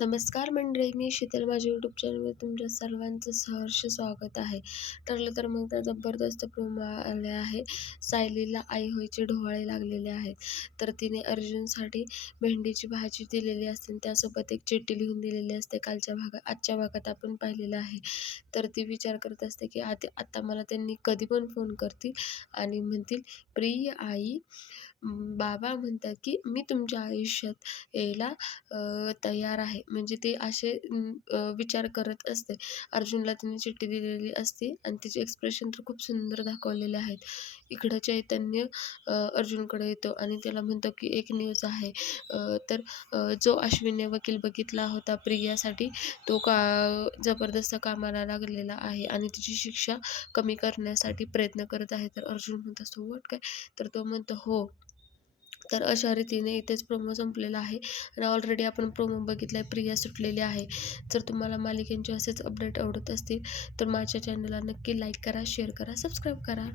नमस्कार मंडळी मी शीतल माझ्या यूट्यूब चॅनलवर तुमच्या सर्वांचं सहर्ष स्वागत आहे. ठरलं तर मग त्या जबरदस्त प्रोमो आले आहे सायलीला आई होईचे ढोवाळे लागलेले आहेत. तर तिने अर्जुनसाठी भेंडीची भाजी दिलेली असते. आणि त्यासोबत एक चिठ्ठी लिहून दिलेली असते. कालच्या भागात आजच्या भागात आपण पाहिलेलं आहे. तर ती विचार करत असते की आधी आत्ता मला त्यांनी कधी पण फोन करतील आणि म्हणतील प्रिय आई बाबा म्हणतात की मी तुमच्या आयुष्यात यायला तयार आहे. म्हणजे ते असे विचार करत असते. अर्जुनला तिने चिठ्ठी दिलेली असते आणि तिचे एक्सप्रेशन तर खूप सुंदर दाखवलेले आहेत. इकडं चैतन्य अर्जुनकडे येतो आणि त्याला म्हणतो की एक न्यूज आहे. तर जो अश्विनने वकील बघितला होता प्रियासाठी तो का जबरदस्त कामाला लागलेला आहे आणि तिची शिक्षा कमी करण्यासाठी प्रयत्न करत आहे. तर अर्जुन म्हणत असतो वट काय? तर तो म्हणतो हो. तर अशा रीतीने इथेच प्रोमो संपलेला आहे. आणि ऑलरेडी आपण प्रोमो बघितला आहे प्रिया सुटलेली आहे. जर तुम्हाला मालिकेंचे असेच अपडेट आवडत असतील तर माझ्या चॅनलला नक्की लाईक करा शेअर करा सबस्क्राईब करा.